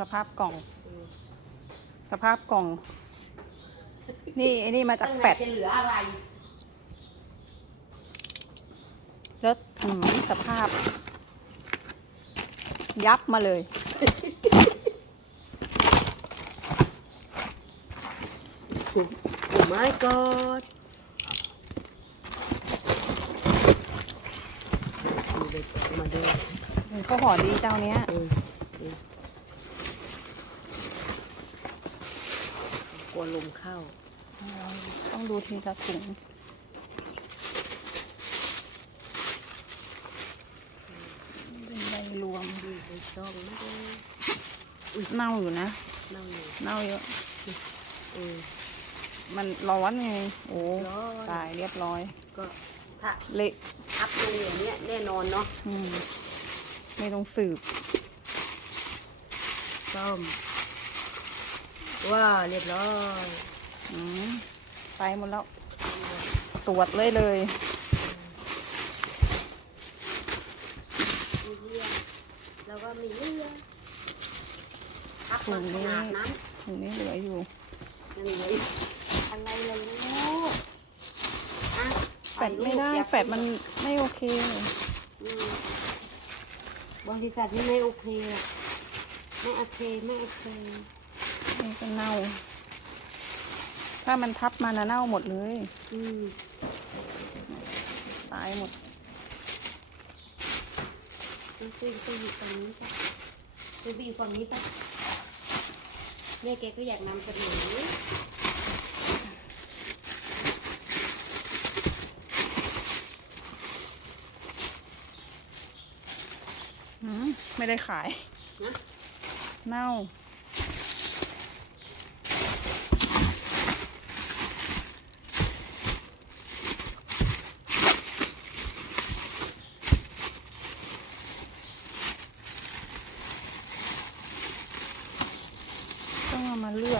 สภาพกล่องอืมสภาพกล่อง นี่ไอ้นี่มาจากข้งในแฟดจะเหลืออะไรแล้วอืมสภาพ ยับมาเลย โอ้ my god มีใบตองมาด้วย เขาห่อดีเจ้าเนี้ยอืมอืมก ลัวลมเข้า ต้องดูทีละถุงเป็นใบรวมมีใบตองมาด้วยเน่าอยู่นะ เน่าอยู่เน่าเยอะเออมันร้อนไง โอ้ร้อนตายเรียบร้อย ก็ถ้าเละทับลงอย่างเนี้ยแน่นอนเนาะอืมไม่ต้องสืบซ่อม ว้าเรียบร้อยอืมไปหมดแล้ว สวดเลยเลย มีเรือแล้วก็มีเรือทับถุมางขนี้นาดนั้นถุงนี้เหลืออยู่ยังเหลืออีกอะไรล่ะลูกอะแฟดไม่ได้อยากแฟดมันไม่โอเคอืมบริษัทนี่ไม่โอเคอะไม่โอเค ไม่โอเค นี่ก็เน่า ถ้ามันทับมานะเน่าหมดเลยอืมตายหมดต้องไปไปอยู่ฝั่งนี้จ้ะไปไปอยู่ฝั่งนี้จ้ะแม่แกก็อยากนำเสนออืมไม่ได้ขาย นะ เน่า เลื